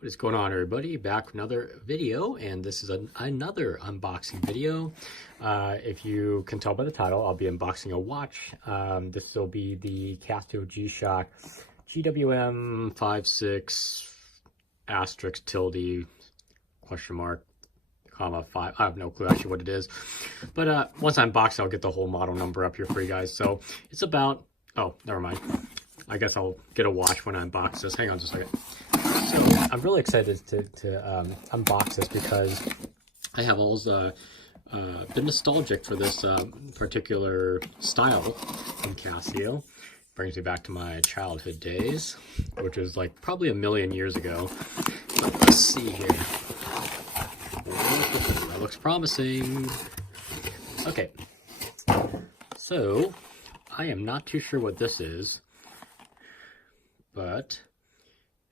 What is going on, everybody? Back with another video, and this is another unboxing video. If you can tell by the title, I'll be unboxing a watch. This will be the Casio G-Shock GW-M56 asterisk tilde question mark comma 5. I have no clue actually what it is, but once I unbox it, I'll get the whole model number up here for you guys. So it's about, oh, never mind. I guess I'll get a watch when I unbox this. Hang on just a second. So I'm really excited to unbox this because I have always been nostalgic for this particular style from Casio. Brings me back to my childhood days, which was like probably a million years ago. But let's see here. That looks promising. Okay, so I am not too sure what this is, but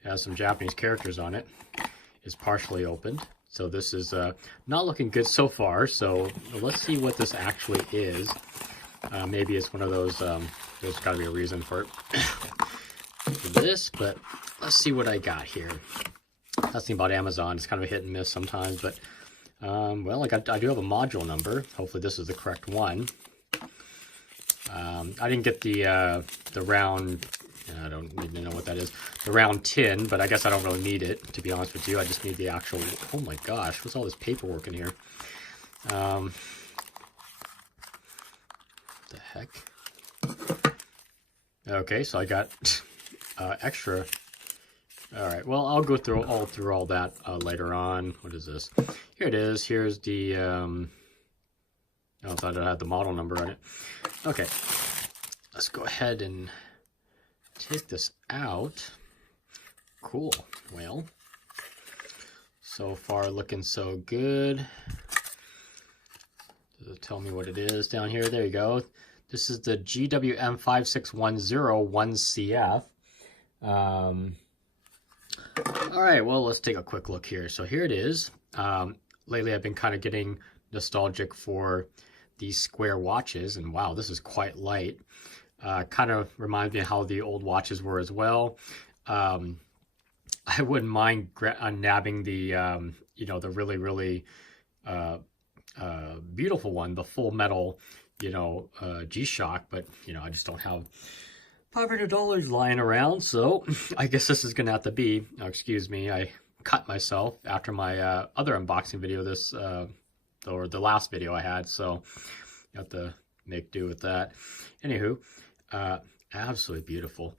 it has some Japanese characters on it. It's partially opened, so this is not looking good so far. So let's see what this actually is. Maybe it's one of those, there's got to be a reason for it for this, but let's see what I got here. That's the thing about Amazon, it's kind of a hit and miss sometimes, but well, I do have a module number. Hopefully this is the correct one. I didn't get the round, I don't even know what that is, the round tin, but I guess I don't really need it, to be honest with you. I just need the actual, oh my gosh, what's all this paperwork in here? The heck? Okay, so I got extra. All right, well, I'll go through all that later on. What is this? Here it is. Here's the, oh, I thought it had the model number on it. Okay, let's go ahead and take this out. Cool. Well, so far looking so good. Does it tell me what it is down here? There you go. This is the GW-M56101 CF. All right, well, let's take a quick look here. So here it is. Lately, I've been kind of getting nostalgic for these square watches, and wow, this is quite light. Kind of reminds me of how the old watches were as well. I wouldn't mind nabbing the, you know, the really, really beautiful one, the full metal, you know, G-Shock, but, you know, I just don't have $500 lying around, so I guess this is gonna have to be, oh, excuse me, I cut myself after my other unboxing video, this, or the last video I had, so you have to make do with that. Anywho, absolutely beautiful.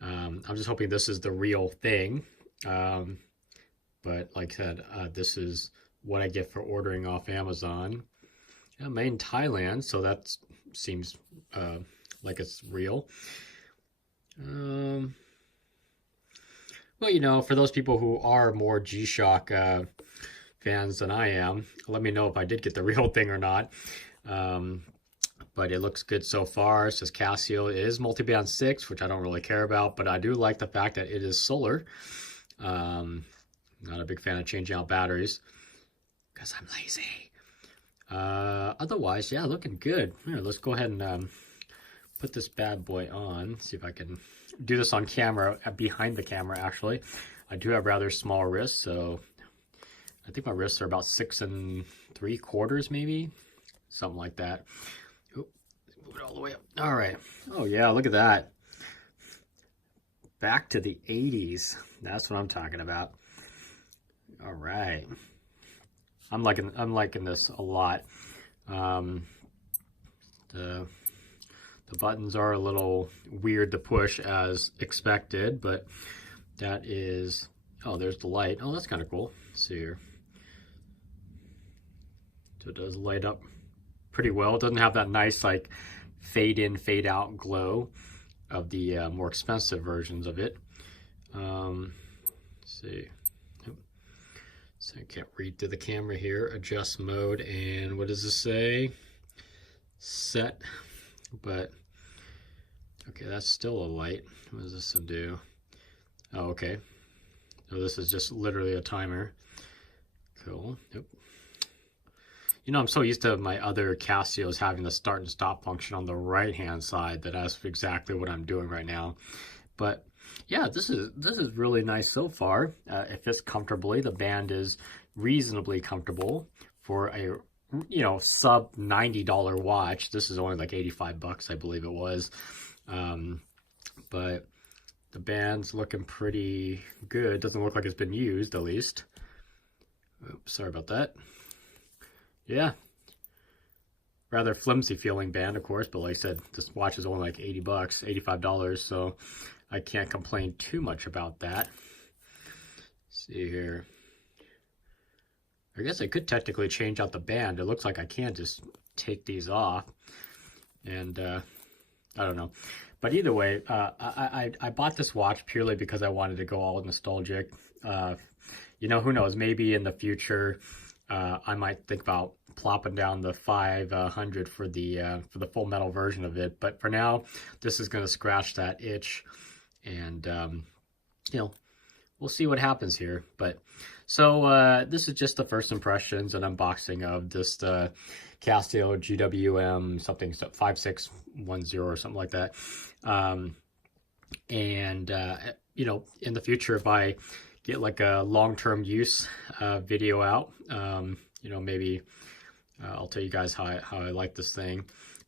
I'm just hoping this is the real thing, but like I said, this is what I get for ordering off Amazon. Yeah, made in Thailand, so that seems like it's real. Well, you know, for those people who are more G-Shock fans than I am, let me know if I did get the real thing or not. But it looks good so far. It says Casio. It is multi-band 6, which I don't really care about, but I do like the fact that it is solar. Not a big fan of changing out batteries because I'm lazy. Otherwise, yeah, looking good. Here, let's go ahead and put this bad boy on. See if I can do this on camera, behind the camera actually. I do have rather small wrists, so I think my wrists are about 6 3/4 maybe, something like that. Oop, move it all the way up. All right. Oh yeah, look at that. Back to the 80s. That's what I'm talking about. All right. I'm liking this a lot. The buttons are a little weird to push as expected, but that is, oh, there's the light. Oh, that's kind of cool. Let's see here. So it does light up pretty well. It doesn't have that nice like fade in, fade out glow of the more expensive versions of it. Let's see. So I can't read through the camera here. Adjust mode, and what does this say? Set. But okay, that's still a light. What does this do? Oh, okay. So this is just literally a timer. Cool. Yep. You know, I'm so used to my other Casios having the start and stop function on the right hand side that that's exactly what I'm doing right now. But yeah, this is really nice so far. It fits comfortably. The band is reasonably comfortable for a sub $90 watch. This is only like 85 bucks, I believe it was. But the band's looking pretty good. Doesn't look like it's been used, at least. Oops, sorry about that. Yeah, rather flimsy feeling band, of course, but like I said, this watch is only like 80 bucks, $85, so I can't complain too much about that. Let's see here. I guess I could technically change out the band. It looks like I can just take these off, and I don't know. But either way, I bought this watch purely because I wanted to go all nostalgic. Who knows? Maybe in the future, I might think about plopping down the 500 for the full metal version of it. But for now, this is going to scratch that itch, and we'll see what happens here. But so this is just the first impressions and unboxing of this Casio GW-M something 5610 or something like that. In the future, if I get like a long-term use video out, maybe I'll tell you guys how I like this thing.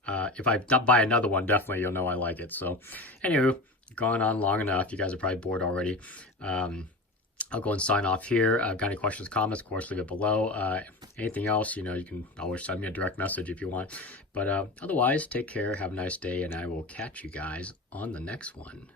If I buy another one, definitely you'll know I like it. So anyway, gone on long enough. You guys are probably bored already. I'll go and sign off here. Got any questions, comments, of course, leave it below. Anything else, you can always send me a direct message if you want. But otherwise, take care, have a nice day, and I will catch you guys on the next one.